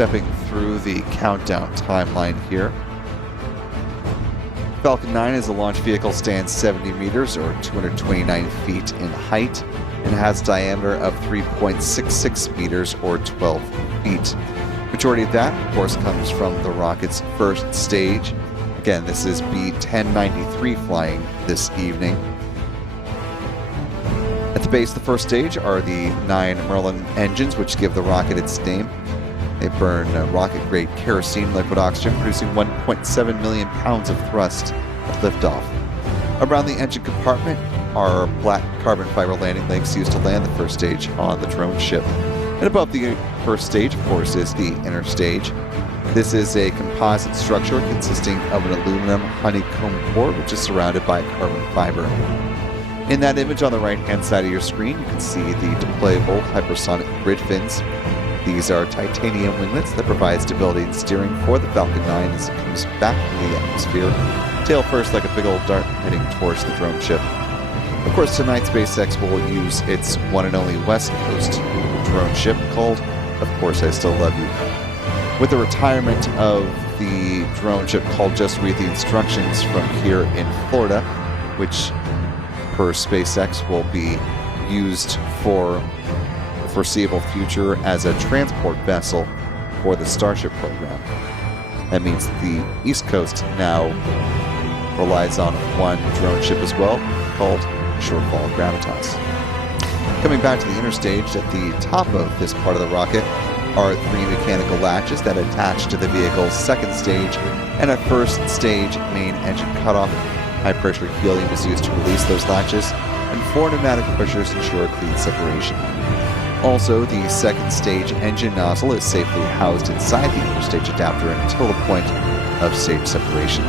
stepping through the countdown timeline here. Falcon 9 as a launch vehicle stands 70 meters or 229 feet in height and has a diameter of 3.66 meters or 12 feet. Majority of that, of course, comes from the rocket's first stage. Again, this is B-1093 flying this evening. At the base of the first stage are the 9 Merlin engines, which give the rocket its name. They burn rocket-grade kerosene liquid oxygen, producing 1.7 million pounds of thrust at liftoff. Around the engine compartment are black carbon fiber landing legs used to land the first stage on the drone ship. And above the first stage, of course, is the inner stage. This is a composite structure consisting of an aluminum honeycomb core, which is surrounded by carbon fiber. In that image on the right-hand side of your screen, you can see the deployable hypersonic grid fins. These are titanium winglets that provide stability and steering for the Falcon 9 as it comes back into the atmosphere, tail first like a big old dart heading towards the drone ship. Of course, tonight SpaceX will use its one and only West Coast drone ship called, of course, I Still Love You. With the retirement of the drone ship called, just read the instructions from here in Florida, which per SpaceX will be used for the foreseeable future as a transport vessel for the Starship program. That means the East Coast now relies on one drone ship as well, called Shortfall Gravitas. Coming back to the inner stage, at the top of this part of the rocket are 3 mechanical latches that attach to the vehicle's second stage and a first stage main engine cutoff. High pressure helium is used to release those latches, and 4 pneumatic pushers ensure clean separation. Also, the second stage engine nozzle is safely housed inside the inner stage adapter until the point of stage separation.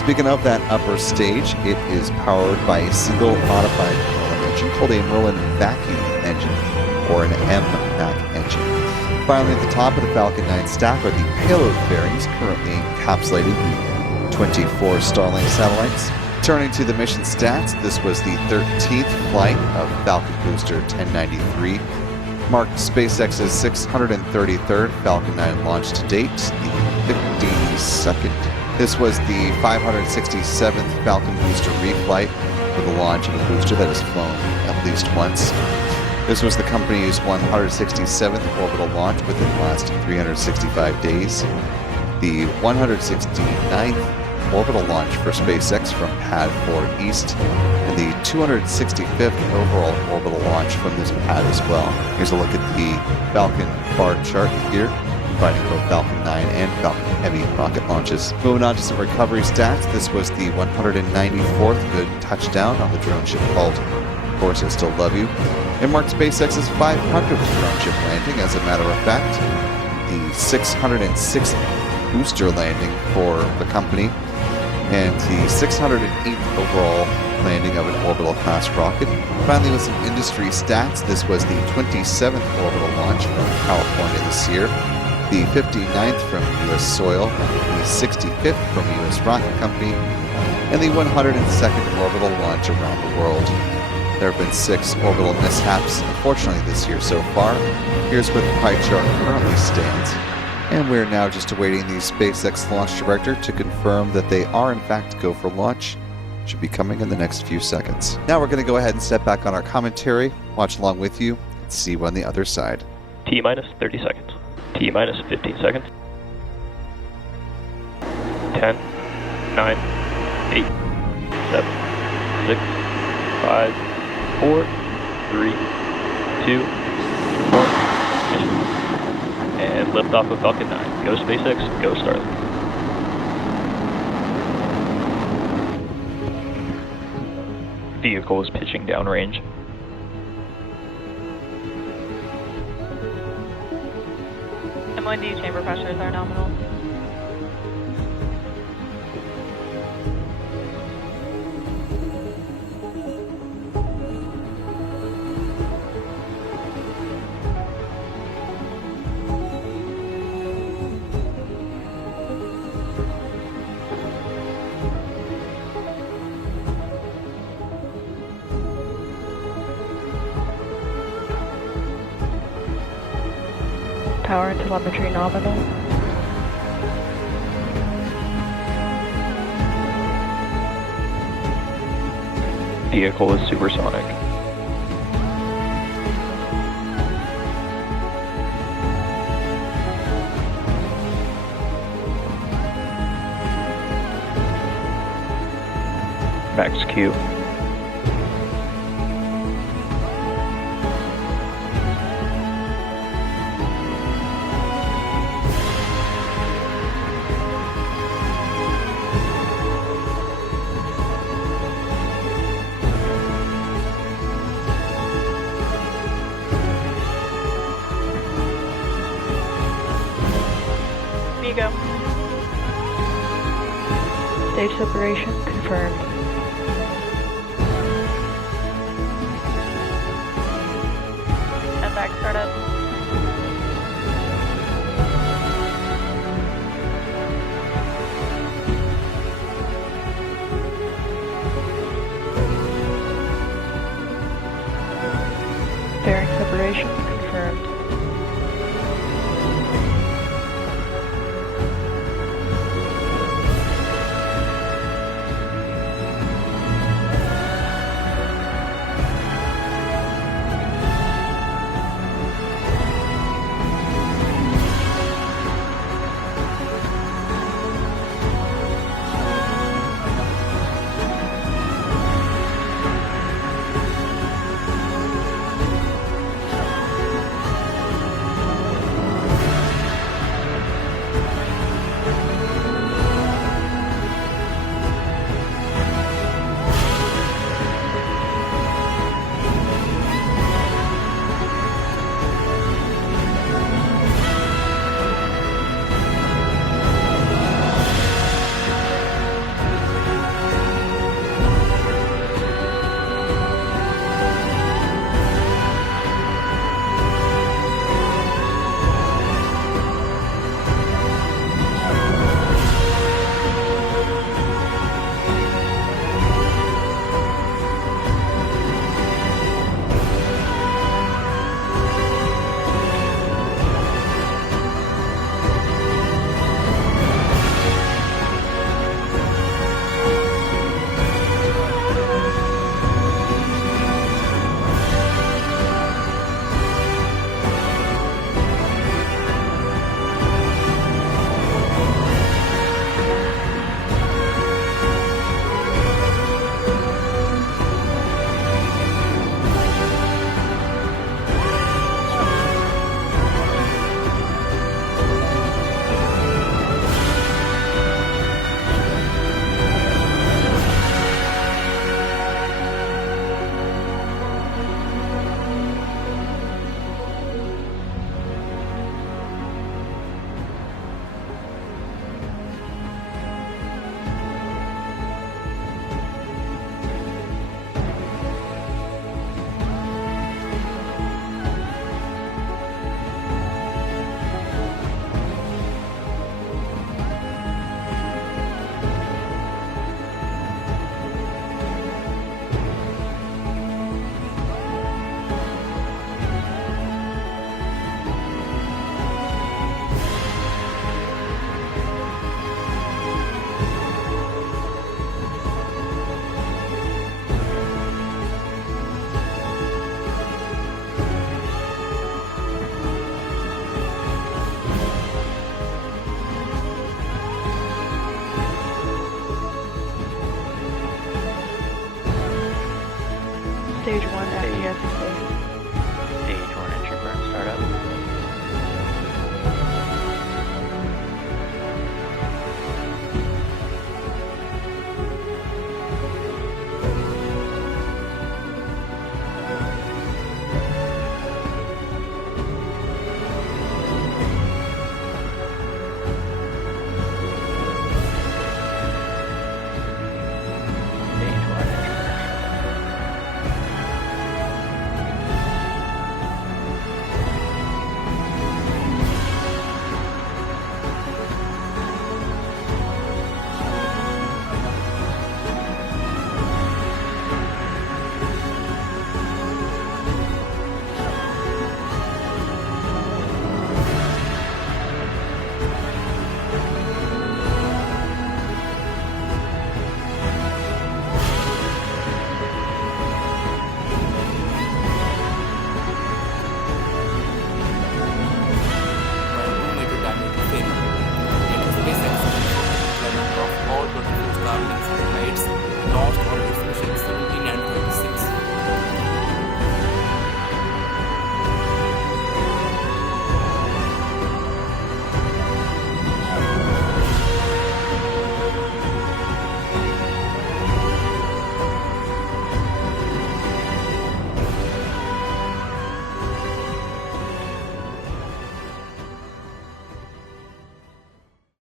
Speaking of that upper stage, it is powered by a single modified Merlin engine called a Merlin vacuum engine, or an MVAC engine. Finally, at the top of the Falcon 9 stack are the payload fairings currently encapsulating the 24 Starlink satellites. Turning to the mission stats, this was the 13th flight of Falcon Booster 1093, marked SpaceX's 633rd Falcon 9 launch to date, the 52nd. This was the 567th Falcon Booster reflight for the launch of a booster that has flown at least once. This was the company's 167th orbital launch within the last 365 days, the 169th orbital launch for SpaceX from Pad 4 East, and the 265th overall orbital launch from this pad as well. Here's a look at the Falcon bar chart here, combining both Falcon 9 and Falcon Heavy rocket launches. Moving on to some recovery stats, this was the 194th good touchdown on the drone ship called, of course, I Still Love You. It marked SpaceX's 500th drone ship landing, as a matter of fact, the 606th booster landing for the company, and the 608th overall landing of an orbital class rocket. Finally, with some industry stats, this was the 27th orbital launch from California this year, the 59th from U.S. soil, the 65th from U.S. Rocket Company, and the 102nd orbital launch around the world. There have been 6 orbital mishaps, unfortunately, this year so far. Here's where the pie chart currently stands. And we're now just awaiting the SpaceX launch director to confirm that they are in fact go for launch. Should be coming in the next few seconds. Now we're going to go ahead and step back on our commentary, watch along with you, and see you on the other side. T minus 30 seconds. T minus 15 seconds. 10, 9, 8, 7, 6, 5, 4, 3, 2, 1. And liftoff of Falcon 9. Go SpaceX, go Starlink. Vehicle is pitching downrange. MOD chamber pressures are nominal. Power and telemetry nominal. Vehicle is supersonic. Max Q. Vigo. Stage separation confirmed. And back startup. Bearing separation.